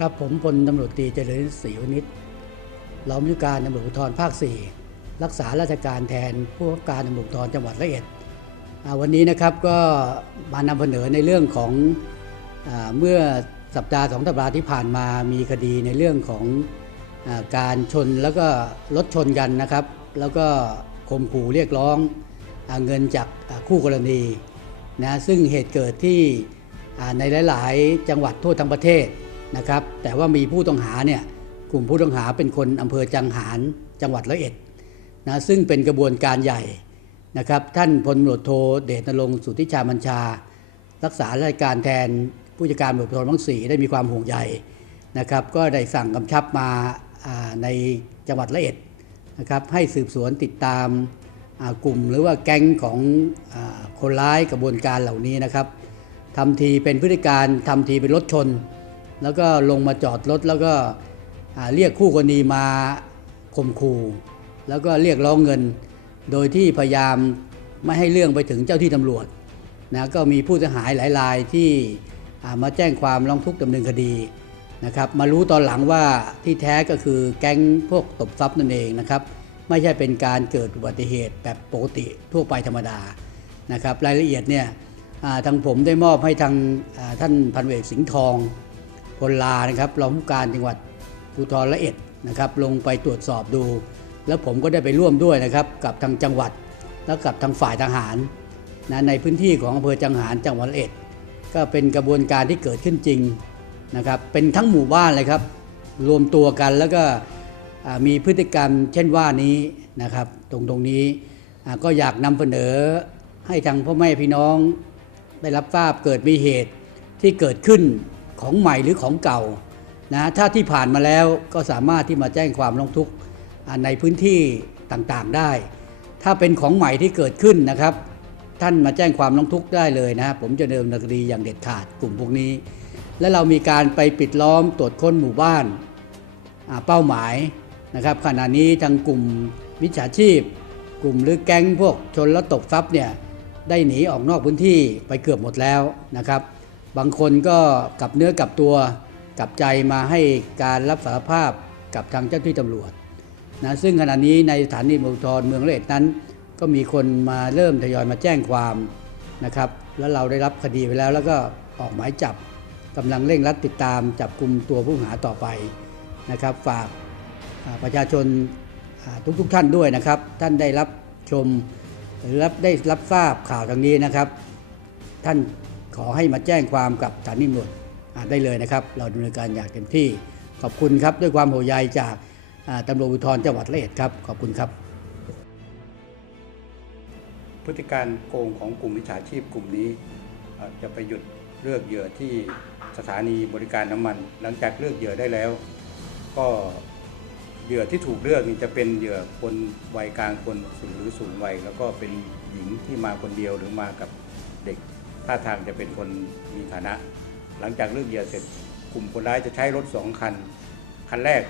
ครับผมพลตำรวจตีเจริญศรีวณิชรองผู้การตำรวจภูธรภาค 4 รักษาราชการแทนผู้ว่าการตำรวจภูธรจังหวัดระเอ็ดวันนี้นะครับก็มานำเสนอในเรื่องของอเมื่อสัปดาห์สองสัปดาห์ที่ผ่านมามีคดีในเรื่องของอการชนแล้วก็รถชนกันนะครับ แล้วก็ข่มขู่เรียกร้องอเงินจากคู่กรณีนะซึ่งเหตุเกิดที่ในหลาย ๆ จังหวัดทั่วทั้งประเทศ นะครับ แต่ว่ามีผู้ต้องหาเนี่ยกลุ่มผู้ต้องหาเป็นคนอำเภอจังหารจังหวัดร้อยเอ็ดนะซึ่งเป็นกระบวนการใหญ่นะครับ ท่านพลตำรวจโทเดชนรงสุทธิชาบัญชา รักษาราชการแทนผู้จัดการตำรวจภูธรภาคสี่ได้มีความห่วงใยนะครับ ก็ได้สั่งกำชับมาในจังหวัดร้อยเอ็ดนะครับให้สืบสวนติดตามกลุ่มหรือว่าแก๊งของอคนร้ายกระบวนการเหล่านี้นะครับทำทีเป็นพฤติการทำทีเป็นรถชน แล้วก็ลงมาจอดรถแล้วก็เรียกคู่กรณีมาข่มขู่แล้วก็เรียกร้องเงิน โดยที่พยายามไม่ให้เรื่องไปถึงเจ้าที่ตำรวจนะก็มีผู้เสียหายหลายรายที่ามาแจ้งความร้องทุกข์ดำเนินคดีนะครับมารู้ตอนหลังว่าที่แท้ก็คือแก๊งพวกตบทรัพย์นั่นเองนะครับไม่ใช่เป็นการเกิดอุบัติเหตุแบบปกติทั่วไปธรรมดานะครับรายละเอียดเนี่ยทางผมได้มอบให้ทางท่านพันเอกสิงห์ทอง พลลานะครับรองผู้การจังหวัดภูธรละเอ็ดนะครับ ลงไปตรวจสอบดู แล้วผมก็ได้ไปร่วมด้วยนะครับกับทางจังหวัดแล้วกับทางฝ่ายทหารนะในพื้นที่ของอำเภอจังหารจังหวัดละเอ็ด ก็เป็นกระบวนการที่เกิดขึ้นจริงนะครับ เป็นทั้งหมู่บ้านเลยครับ รวมตัวกันแล้วก็มีพฤติกรรมเช่นว่านี้นะครับ ตรงตรงนี้ก็อยากนำเสนอให้ทางพ่อแม่พี่น้อง ได้รับทราบเกิดมีเหตุที่เกิดขึ้น ของใหม่หรือของเก่านะถ้าที่ผ่านมาแล้วก็สามารถที่มาแจ้งความร้องทุกข์ในพื้นที่ต่างๆได้ ถ้าเป็นของใหม่ที่เกิดขึ้นนะครับ ท่านมาแจ้งความร้องทุกข์ได้เลยนะผมจะเดิมเนินคดีอย่างเด็ดขาดกลุ่มพวกนี้ และเรามีการไปปิดล้อมตรวจค้นหมู่บ้านเป้าหมายนะครับขณะนี้ทางกลุ่มมิจฉาชีพ กลุ่มหรือแก๊งพวกชนแล้วตกทรัพย์เนี่ยได้หนีออกนอกพื้นที่ไปเกือบหมดแล้วนะครับ บางคนก็กลับเนื้อกลับตัวกลับใจมาให้การรับสารภาพกับทางเจ้าหน้าที่ตำรวจนะซึ่งขณะนี้ในสถานีตำรวจภูธรเมืองเอ็ดนั้น ก็มีคนมาเริ่มทยอยมาแจ้งความนะครับ แล้วเราได้รับคดีไปแล้ว แล้วก็ออกหมายจับกำลังเร่งรัดติดตามจับกลุ่มตัวผู้หาต่อไปนะครับ ฝากประชาชนทุกทกๆท่านด้วยนะครับ ท่านได้รับชมหรือรับได้รับทราบข่าวทางนี้นะครับ ท่าน ขอให้มาแจ้งความกับสถานีตำรวจได้เลยนะครับ เราดำเนินการอย่างเต็มที่ ขอบคุณครับด้วยความห่วงใยจากตำรวจภูธรจังหวัดระเอ็ดครับ ขอบคุณครับ พฤติการโกงของกลุ่มมิจฉาชีพกลุ่มนี้ จะไปหยุดเลือกเหยื่อที่สถานีบริการน้ำมัน หลังจากเลือกเหยื่อได้แล้ว ก็เหยื่อที่ถูกเลือกจะเป็นเหยื่อคนวัยกลางคนสูงหรือสูงวัยแล้วก็เป็นหญิงที่มาคนเดียวหรือมากับเด็ก ท่าทางจะเป็นคนมีฐานะ หลังจากเลือกเหยื่อเสร็จกลุ่มคนร้ายจะใช้รถสองคัน คันแรก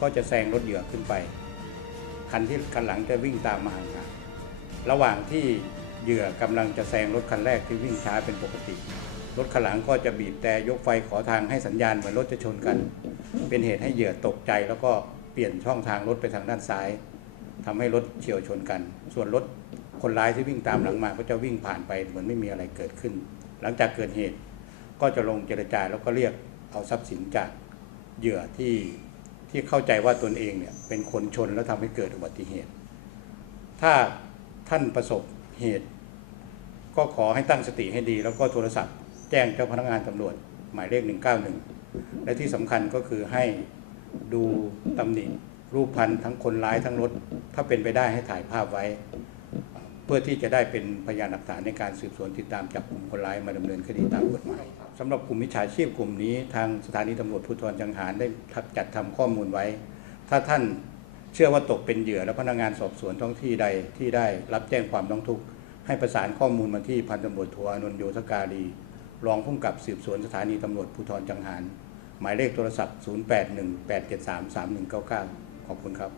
ก็จะแซงรถเหยื่อขึ้นไป คันที่คันหลังจะวิ่งตามมาห่างๆระหว่างที่เหยื่อกำลังจะแซงรถคันแรกที่วิ่งช้าเป็นปกติ รถคันหลังก็จะบีบแต่ยกไฟขอทางให้สัญญาณเหมือนรถจะชนกัน เป็นเหตุให้เหยื่อตกใจ แล้วก็เปลี่ยนช่องทางรถไปทางด้านซ้ายทำให้รถเฉียวชนกัน ส่วนรถ คนร้ายที่วิ่งตามหลังมาก็จะวิ่งผ่านไปเหมือนไม่มีอะไรเกิดขึ้น หลังจากเกิดเหตุก็จะลงเจรจาแล้วก็เรียกเอาทรัพย์สินจากเหยื่อที่ที่เข้าใจว่าตนเองเนี่ยเป็นคนชนแล้วทำให้เกิดอุบัติเหตุ ถ้าท่านประสบเหตุ ก็ขอให้ตั้งสติให้ดี แล้วก็โทรศัพท์ แจ้งเจ้าพนักงานตำรวจ หมายเลข 191 และที่สำคัญก็คือให้ดูตำหนิรูปพันธ์ทั้งคนร้ายทั้งรถ ถ้าเป็นไปได้ให้ถ่ายภาพไว้ เพื่อที่จะได้เป็นพยานหลักฐานในการสืบสวนติดตามจับกลุ่มคนร้ายมาดำเนินคดีตามกฎหมายสำหรับกลุ่มมิจฉาชีพกลุ่มนี้ ทางสถานีตำรวจภูธรจังหารได้จัดทำข้อมูลไว้ ถ้าท่านเชื่อว่าตกเป็นเหยื่อและพนักงานสอบสวนท้องที่ใดที่ได้รับแจ้งความร้องทุกข์ให้ประสานข้อมูลมาที่พันตำรวจโทอานนท์โยธการีรองผู้กำกับสืบสวนสถานีตำรวจภูธรจังหาร หมายเลขโทรศัพท์ 0818733199 ขอบคุณครับ